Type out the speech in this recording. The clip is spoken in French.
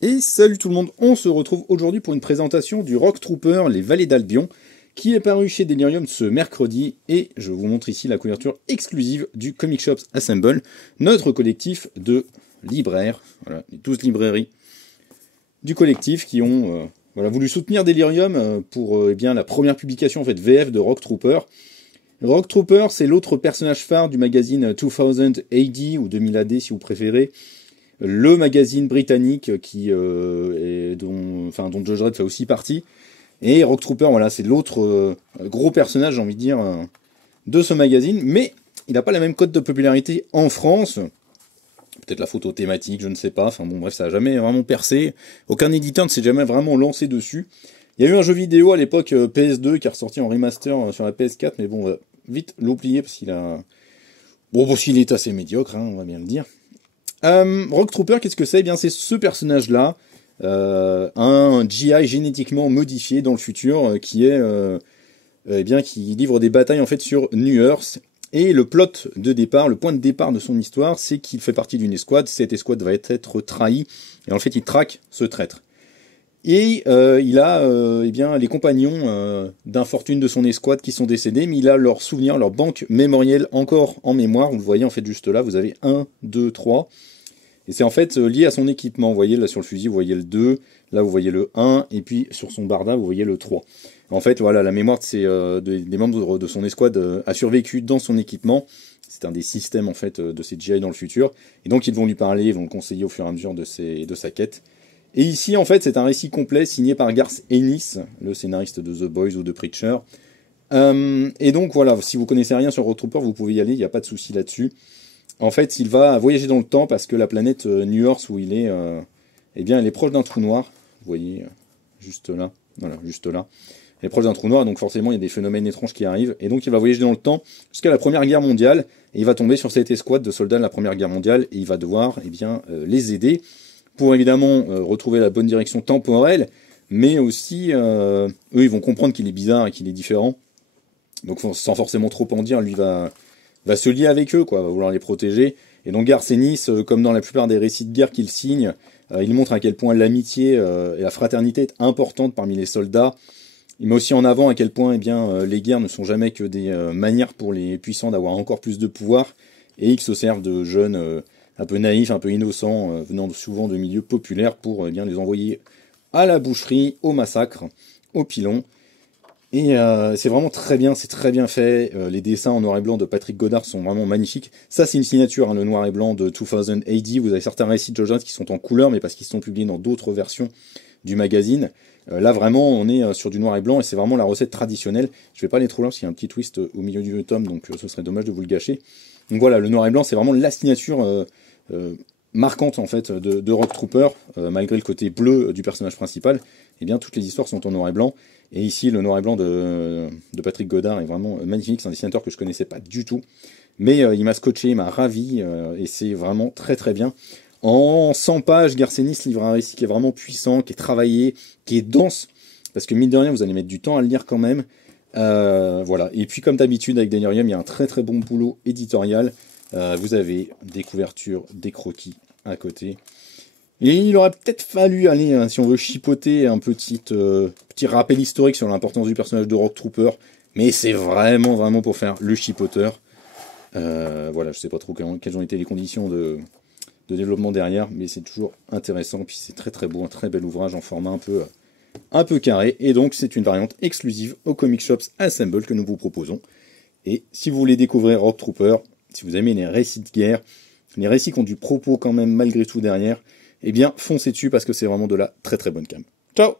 Et salut tout le monde, on se retrouve aujourd'hui pour une présentation du Rock Trooper, les Vallées d'Albion, qui est paru chez Delirium ce mercredi, et je vous montre ici la couverture exclusive du Comic Shops Assemble, notre collectif de libraires, voilà, les 12 librairies du collectif qui ont voulu soutenir Delirium pour bien, la première publication en fait, VF de Rock Trooper. Rock Trooper, c'est l'autre personnage phare du magazine 2000 AD, ou 2000 AD si vous préférez, le magazine britannique dont Judge Dredd fait aussi partie. Et Rock Trooper, voilà, c'est l'autre gros personnage, j'ai envie de dire, de ce magazine. Mais il n'a pas la même cote de popularité en France. Peut-être la photo thématique, je ne sais pas. Enfin bon, bref, ça n'a jamais vraiment percé. Aucun éditeur ne s'est jamais vraiment lancé dessus. Il y a eu un jeu vidéo à l'époque PS2 qui est ressorti en remaster sur la PS4. Mais bon, on va vite l'oublier parce qu'il a... Bon, parce qu'il est assez médiocre, hein, on va bien le dire. Rock Trooper, qu'est-ce que c'est? Eh bien, c'est ce personnage-là, un GI génétiquement modifié dans le futur, qui livre des batailles en fait sur New Earth. Et le plot de départ, le point de départ de son histoire, c'est qu'il fait partie d'une escouade. Cette escouade va être trahie, et en fait, il traque ce traître. Et il a les compagnons d'infortune de son escouade qui sont décédés, mais il a leurs souvenirs, leur banque mémorielle encore en mémoire. Vous le voyez en fait juste là, vous avez 1, 2, 3. Et c'est en fait lié à son équipement. Vous voyez là sur le fusil, vous voyez le 2, là vous voyez le 1, et puis sur son barda, vous voyez le 3. En fait, voilà, la mémoire des membres de son escouade a survécu dans son équipement. C'est un des systèmes en fait de ces GI dans le futur. Et donc ils vont lui parler, ils vont le conseiller au fur et à mesure de sa quête. Et ici, en fait, c'est un récit complet signé par Garth Ennis, le scénariste de The Boys ou de Preacher. Et donc, voilà, si vous connaissez rien sur Rock Trooper, vous pouvez y aller, il n'y a pas de souci là-dessus. En fait, il va voyager dans le temps parce que la planète New Earth où il est, elle est proche d'un trou noir. Vous voyez, juste là. Voilà, juste là. Elle est proche d'un trou noir, donc forcément, il y a des phénomènes étranges qui arrivent. Et donc, il va voyager dans le temps jusqu'à la Première Guerre mondiale. Et il va tomber sur cette escouade de soldats de la Première Guerre mondiale. Et il va devoir, les aider pour évidemment retrouver la bonne direction temporelle, mais aussi, eux, ils vont comprendre qu'il est bizarre et qu'il est différent. Donc, sans forcément trop en dire, lui va se lier avec eux, quoi, va vouloir les protéger. Et donc, Garth Ennis, comme dans la plupart des récits de guerre qu'il signe, il montre à quel point l'amitié et la fraternité est importante parmi les soldats. Il met aussi en avant à quel point les guerres ne sont jamais que des manières pour les puissants d'avoir encore plus de pouvoir, et ils se servent de jeunes un peu naïfs, un peu innocents, venant souvent de milieux populaires pour les envoyer à la boucherie, au massacre, au pilon. Et c'est vraiment très bien, c'est très bien fait. Les dessins en noir et blanc de Patrick Goddard sont vraiment magnifiques. Ça, c'est une signature, hein, le noir et blanc de 2000 AD. Vous avez certains récits de Judge Dredd qui sont en couleur, mais parce qu'ils sont publiés dans d'autres versions du magazine. Là, vraiment, on est sur du noir et blanc, et c'est vraiment la recette traditionnelle. Je vais pas aller trop loin, parce qu'il y a un petit twist au milieu du tome, donc ce serait dommage de vous le gâcher. Donc voilà, le noir et blanc, c'est vraiment la signature marquante en fait de Rock Trooper, malgré le côté bleu du personnage principal. Toutes les histoires sont en noir et blanc. Et ici, le noir et blanc de Patrick Goddard est vraiment magnifique. C'est un dessinateur que je connaissais pas du tout, mais il m'a scotché, il m'a ravi, et c'est vraiment très très bien. En 100 pages, Garth Ennis livre un récit qui est vraiment puissant, qui est travaillé, qui est dense, parce que mine de rien, vous allez mettre du temps à le lire quand même. Voilà. Et puis comme d'habitude avec Delirium, il y a un très très bon boulot éditorial. Vous avez des couvertures, des croquis à côté. Et il aurait peut-être fallu aller, si on veut chipoter, un petit rappel historique sur l'importance du personnage de Rock Trooper. Mais c'est vraiment pour faire le chipoteur. Voilà, je sais pas trop quelles ont été les conditions de développement derrière, mais c'est toujours intéressant. Puis c'est très très beau, un très bel ouvrage en format un peu carré. Et donc c'est une variante exclusive au Comic Shops Assemble que nous vous proposons. Et si vous voulez découvrir Rock Trooper, si vous aimez les récits de guerre, les récits qui ont du propos quand même malgré tout derrière, foncez dessus parce que c'est vraiment de la très très bonne cam. Ciao!